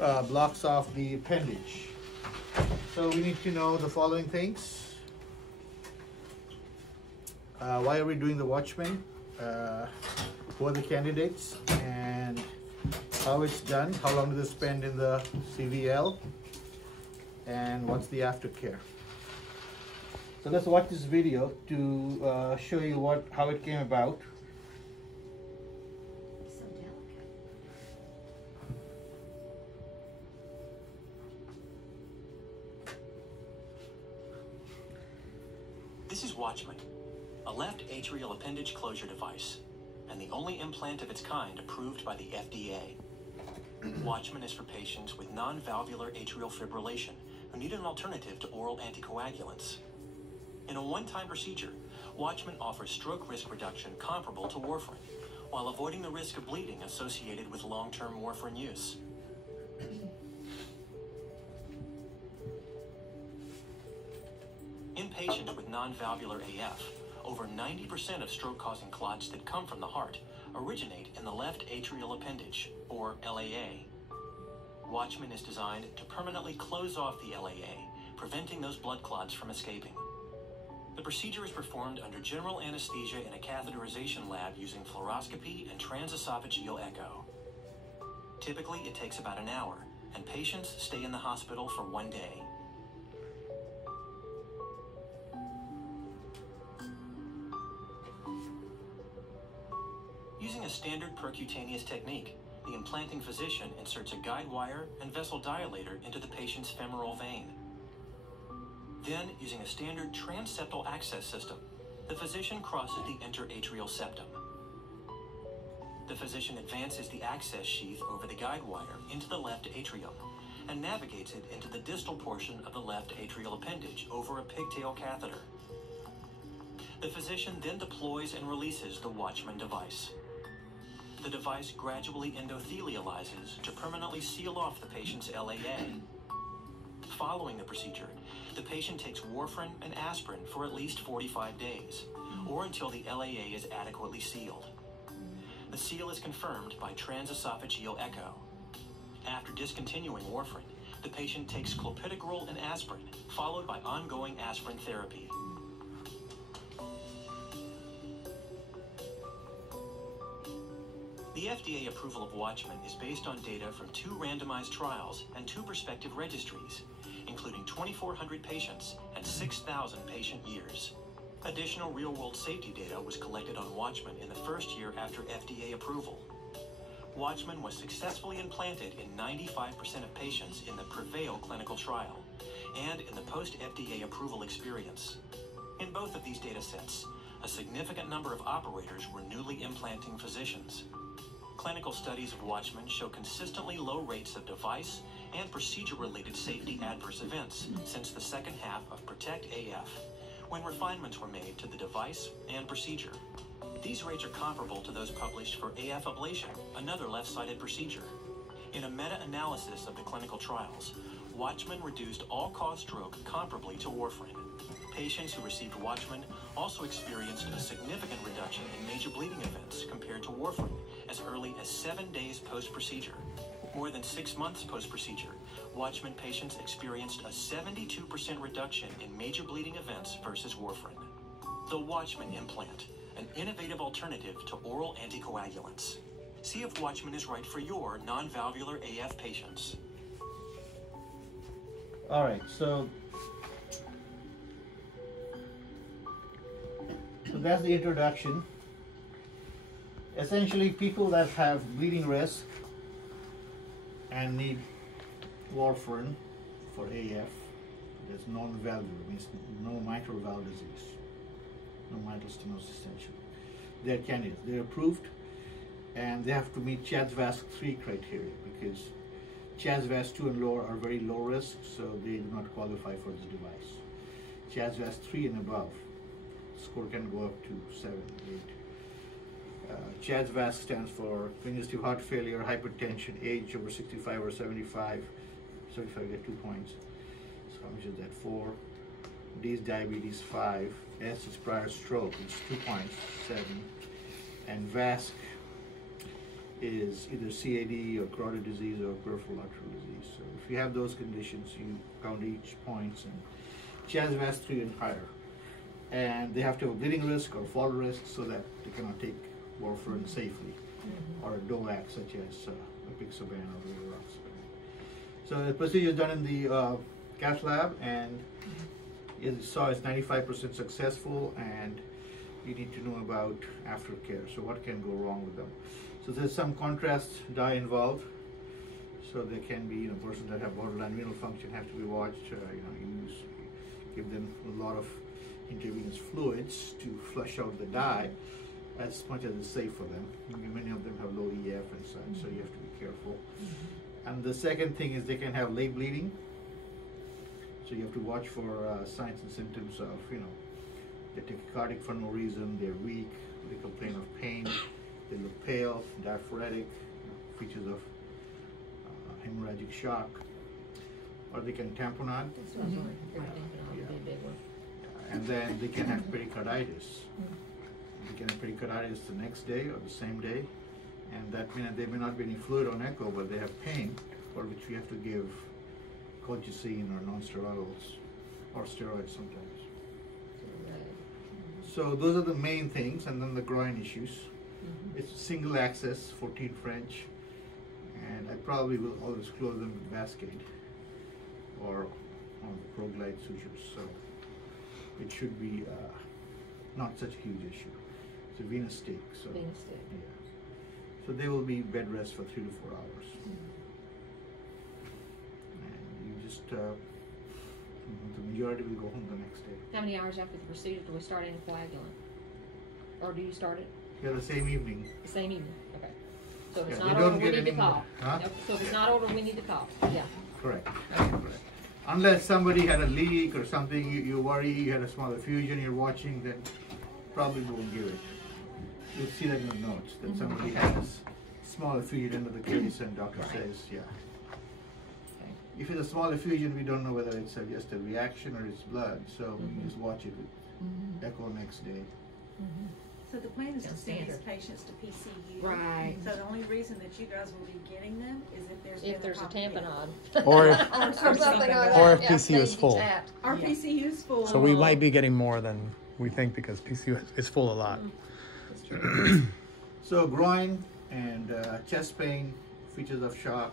blocks off the appendage. So we need to know the following things. Why are we doing the Watchman? Who are the candidates and how it's done? How long do they spend in the CVL? And what's the aftercare? So let's watch this video to show you how it came about. So delicate. This is Watchman, a left atrial appendage closure device, and the only implant of its kind approved by the FDA. Watchman is for patients with non-valvular atrial fibrillation who need an alternative to oral anticoagulants. In a one-time procedure, Watchman offers stroke risk reduction comparable to warfarin, while avoiding the risk of bleeding associated with long-term warfarin use. In patients with non-valvular AF, over 90% of stroke-causing clots that come from the heart originate in the left atrial appendage, or LAA. Watchman is designed to permanently close off the LAA, preventing those blood clots from escaping. The procedure is performed under general anesthesia in a catheterization lab using fluoroscopy and transesophageal echo. Typically, it takes about an hour, and patients stay in the hospital for 1 day. Using a standard percutaneous technique, the implanting physician inserts a guide wire and vessel dilator into the patient's femoral vein. Then, using a standard transseptal access system, the physician crosses the interatrial septum. The physician advances the access sheath over the guide wire into the left atrium and navigates it into the distal portion of the left atrial appendage over a pigtail catheter. The physician then deploys and releases the Watchman device. The device gradually endothelializes to permanently seal off the patient's LAA. Following the procedure, the patient takes warfarin and aspirin for at least 45 days, or until the LAA is adequately sealed. The seal is confirmed by transesophageal echo. After discontinuing warfarin, the patient takes clopidogrel and aspirin, followed by ongoing aspirin therapy. The FDA approval of Watchman is based on data from 2 randomized trials and 2 prospective registries, including 2,400 patients and 6,000 patient years. Additional real-world safety data was collected on Watchman in the first year after FDA approval. Watchman was successfully implanted in 95% of patients in the PREVAIL clinical trial and in the post-FDA approval experience. In both of these data sets, a significant number of operators were newly implanting physicians. Clinical studies of Watchman show consistently low rates of device and procedure-related safety adverse events since the second half of PROTECT AF, when refinements were made to the device and procedure. These rates are comparable to those published for AF ablation, another left-sided procedure. In a meta-analysis of the clinical trials, Watchman reduced all-cause stroke comparably to warfarin. Patients who received Watchman also experienced a significant reduction in major bleeding events compared to warfarin as early as 7 days post-procedure. More than 6 months post-procedure, Watchman patients experienced a 72% reduction in major bleeding events versus warfarin. The Watchman implant, an innovative alternative to oral anticoagulants. See if Watchman is right for your non-valvular AF patients. All right, so that's the introduction. Essentially, people that have bleeding risk and need warfarin for AF, there's non-valvular, means no mitral valve disease, no mitral stenosis essentially. They're candidates. They're approved, and they have to meet CHA2DS2-VASc 3 criteria because CHA2DS2-VASc 2 and lower are very low risk, so they do not qualify for this device. CHA2DS2-VASc 3 and above, score can go up to 7, 8. CHA2DS2-VASc stands for congestive heart failure, hypertension, age over 65 or 75. 75 get 2 points. So how much is that? 4. D is diabetes, 5. S is prior stroke, it's 2 points, 7. And VASc is either CAD or carotid disease or peripheral arterial disease. So if you have those conditions, you count each points and chest VAS 3 and higher. And they have to have a bleeding risk or fall risk so that they cannot take warfarin safely, or a DOAC such as apixaban or rivaroxaban. So the procedure is done in the cath lab, and as you saw, it's 95% successful, and you need to know about aftercare. So what can go wrong with them? So there's some contrast dye involved. So there can be, persons that have borderline renal function have to be watched. Give them a lot of intravenous fluids to flush out the dye as much as it's safe for them. Many of them have low EF and such, so you have to be careful. And the second thing is they can have late bleeding. So you have to watch for signs and symptoms of, they're tachycardic for no reason, they're weak, they complain of pain, they look pale, diaphoretic, features of hemorrhagic shock, or they can tamponade. And then they can have pericarditis. They can have pericarditis the next day or the same day, and that means there may not be any fluid on echo, but they have pain, for which we have to give colchicine or non-steroidals or steroids sometimes. So those are the main things, and then the groin issues. It's single access, 14 French, and I probably will always close them with Vascade or on the ProGlide sutures. So it should be not such a huge issue. It's a venous stake. So, venous stake. Yeah. So they will be bed rest for 3 to 4 hours. And you just, the majority will go home the next day. How many hours after the procedure do we start anticoagulant? Or do you start it? Yeah, the same evening. The same evening, okay. So if it's Yeah, not they don't over, we get need to any more, call. huh? So if it's not over, we need to call, yeah. Correct. Correct. Unless somebody had a leak or something, you worry, you had a small effusion, you're watching, then probably won't give it. You'll see that in the notes, that somebody has small effusion into the case and doctor says, yeah. If it's a small effusion, we don't know whether it's just a reaction or it's blood, so we just watch it with echo next day. So the plan is to send these Standard. patients to PCU. Right. So the only reason that you guys will be getting them is if there's If there's a tamponade. Or if, Or something like that. or if Yeah, PCU is they full. detach. Our PCU is full. So we might be getting more than we think because PCU is full a lot. So groin and chest pain, features of shock,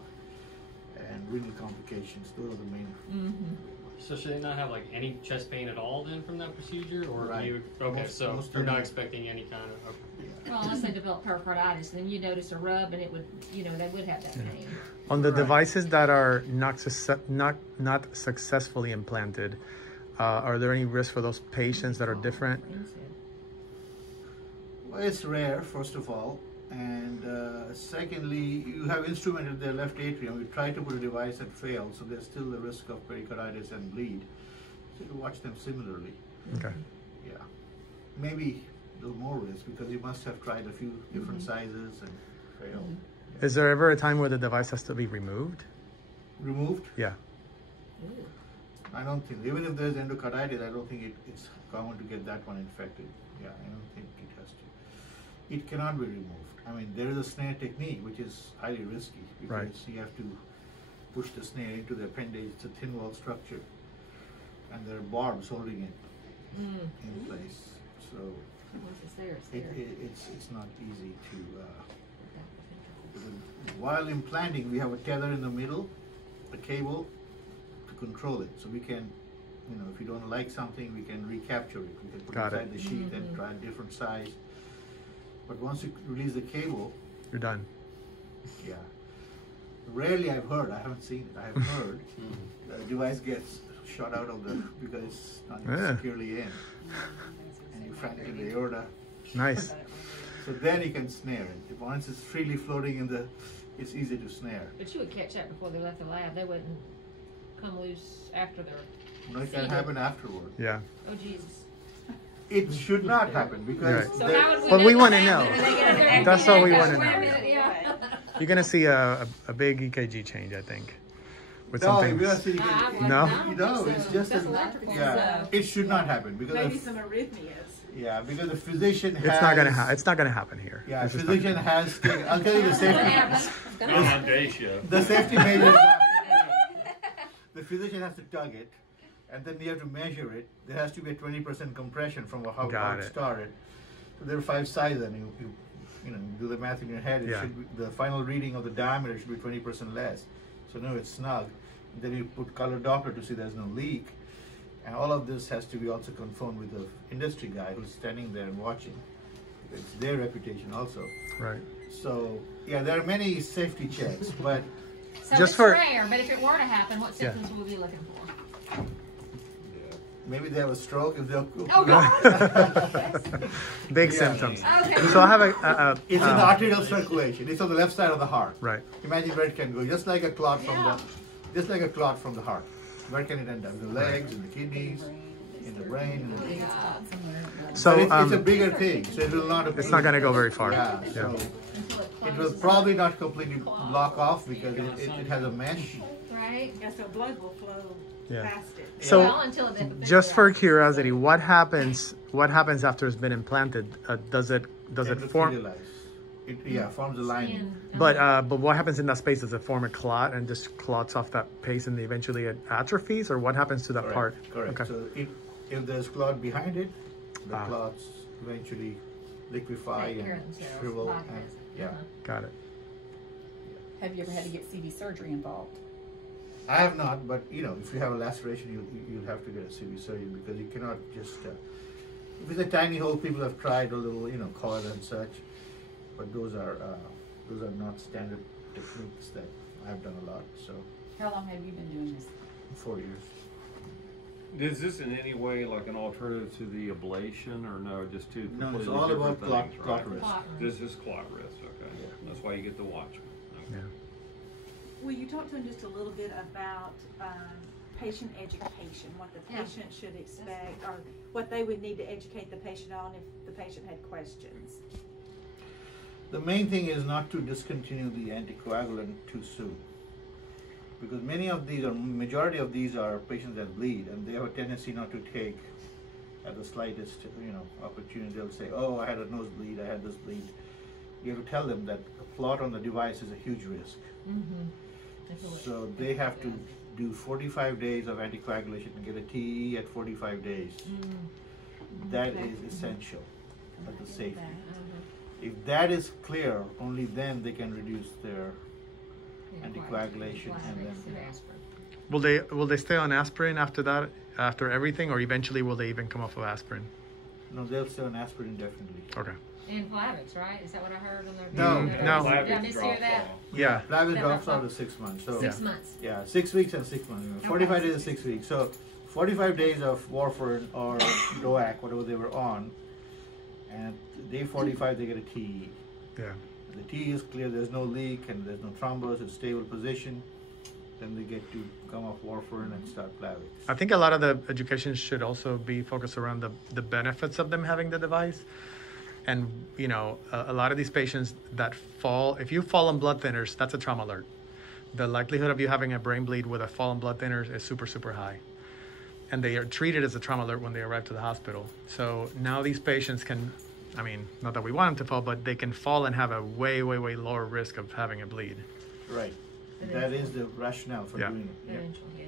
and renal complications, those are the main. So should they not have like any chest pain at all then from that procedure, or Right. you? Okay, Most so of you're not them- expecting any kind of. Well, unless they develop pericarditis, then you notice a rub and it would, they would have that pain. On the Right. devices that are not successfully implanted, are there any risks for those patients that are different? Well, it's rare, first of all, and secondly, you have instrumented their left atrium. We try to put a device that failed, so there's still the risk of pericarditis and bleed. So you watch them similarly. Okay. Yeah, maybe a little more risk because you must have tried a few different sizes and failed. Is there ever a time where the device has to be removed? Removed? Yeah. I don't think, even if there's endocarditis, I don't think it's common to get that one infected. Yeah, I don't think it has to. It cannot be removed. I mean, there is a snare technique which is highly risky because Right. you have to push the snare into the appendage. It's a thin wall structure, and there are barbs holding it in place. So Once it's there, it's there. it's not easy to. While implanting, we have a tether in the middle, a cable to control it. So we can, if you don't like something, we can recapture it. We can put Got it it. inside the sheet and try a different size. But once you release the cable, You're done. yeah. Rarely I've heard, I haven't seen it, I have heard, the device gets shot out of the, because it's not Yeah. securely in. And you fracture the aorta. Nice. So then you can snare it. If once it's freely floating in it's easy to snare. But you would catch that before they left the lab. They wouldn't come loose after they're, It can happen afterward. Yeah. oh Jesus. It should not happen because Right. So how would we But know we the wanna lab know. that they get their That's all we echo? wanna Wait a know. minute, yeah. You're gonna see a big EKG change, I think, with no, something. you're not seeing I it. would No? not think No, so. it's just That's a, electrical. yeah. It should not happen because Maybe if- some arrhythmias. Yeah, because the physician has. It's not gonna happen here. Yeah, It's just not physician gonna- has. I'll tell you the What safety. happens? Not on day shift. The safety measures. The physician has to tug it, and then you have to measure it. There has to be a 20% compression from how Got it it. started. So there are 5 sizes, and you do the math in your head. It Yeah. should be, the final reading of the diameter should be 20% less. So now it's snug. Then you put color Doppler to see there's no leak, and all of this has to be also confirmed with the industry guy who's standing there and watching. It's their reputation also. Right. So yeah, there are many safety checks, but So Just it's for- rare, but if it were to happen, what Yeah. symptoms will we be looking for? maybe they have a stroke if they're. Oh, God. Big Yeah. symptoms. Okay. So I have It's in the arterial circulation. It's on the left side of the heart. right. Imagine where it can go, just like a clot from Yeah. just like a clot from the heart. Where can it end up? In the legs, in the kidneys, in the brain. In the... So But it's a bigger thing, so it will not. it's not gonna go very far. Yeah. So Until it will closes. probably not completely block off because it has a mesh. Right? Yeah, so blood will flow Yeah. past it. So Well, until it just for curiosity, what happens after it's been implanted? Does it form? Epithelialize. It forms a lining. But what happens in that space? Does it form a clot and just clots off that pace and eventually it atrophies, or what happens to that part? Correct. Okay. So if there's clot behind it, the Ah. clots eventually liquefy Take care of and themselves, shrivel. bypass And, it. yeah. Uh-huh. Got it. Have you ever had to get CV surgery involved? I have not, but if you have a laceration, you'll have to get a CV surgery because you cannot just. If it's a tiny hole, people have tried a little, cord and such, but those are not standard techniques that I've done a lot. So How long have you been doing this? 4 years. Is this in any way like an alternative to the ablation, or no? Just two No, it's completely all about different clot, things, clot right? risk. Clot. This is clot risk. Okay, Yeah. that's why you get the Watchman. Okay. Yeah. Will you talk to them just a little bit about patient education, what the Yeah. patient should expect, or what they would need to educate the patient on if the patient had questions? The main thing is not to discontinue the anticoagulant too soon, because many of these, or majority of these, are patients that bleed, and they have a tendency not to take at the slightest, opportunity. They'll say, "Oh, I had a nosebleed. I had this bleed." You have to tell them that a clot on the device is a huge risk. So they have to do 45 days of anticoagulation and get a TE at 45 days. That is essential for the safety. If that is clear, only then they can reduce their anticoagulation and then. Will they stay on aspirin after that, after everything, or eventually will they even come off of aspirin? No, they'll stay on aspirin indefinitely. Okay. And Plavix, right? Is that what I heard on their? No. No. Did I mishear that? Yeah. Plavix That- drops out to 6 months. So 6 months. yeah, 6 weeks and 6 months. 45 days and 6 weeks. So 45 days of warfarin or DOAC, whatever they were on, and day 45 they get a TE. Yeah. The TE is clear, there's no leak and there's no thrombus, it's stable position. Then they get to come off warfarin and start Plavix. I think a lot of the education should also be focused around the benefits of them having the device. And, a lot of these patients that fall, if you fall on blood thinners, that's a trauma alert. The likelihood of you having a brain bleed with a fall on blood thinners is super, super high. And they are treated as a trauma alert when they arrive to the hospital. So now these patients can, not that we want them to fall, but they can fall and have a way, way, way lower risk of having a bleed. Right. That is the rationale for Yeah. doing it. Eventually, yeah.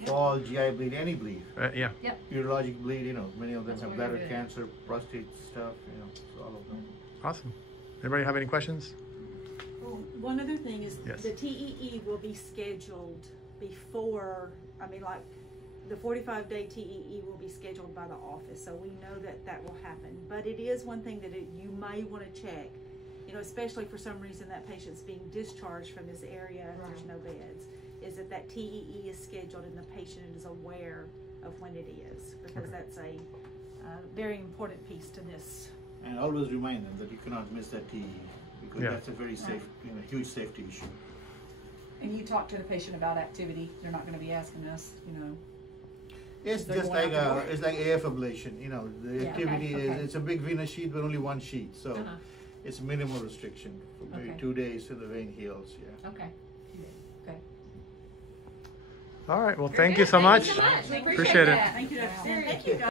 Yeah. Fall, GI bleed, any bleed. Yeah. Urologic bleed, many of them That's have what we're bladder good at. cancer, prostate stuff, so all of them. Awesome. Anybody have any questions? One other thing is Yes. the TEE will be scheduled before, the 45-day TEE will be scheduled by the office, so we know that will happen. But it is one thing that you may want to check, especially for some reason that patient's being discharged from this area and there's no beds, is that TEE is scheduled and the patient is aware of when it is, because that's a very important piece to this. And always remind them that you cannot miss that TE, because Yeah. that's a very safe, huge safety issue. And you talk to the patient about activity. They're not going to be asking us, It's They're just going like out to work. it's like AF ablation. The Yeah, activity okay. is, it's a big venous sheath, but only one sheet, so Uh-huh. it's minimal restriction for maybe Okay. 2 days till the vein heals. Yeah. Okay. okay. All right. Well, Very thank you good. so much. Thank you so much. We Appreciate it. that. Thank you, Dr. Sam. Very Thank you, good.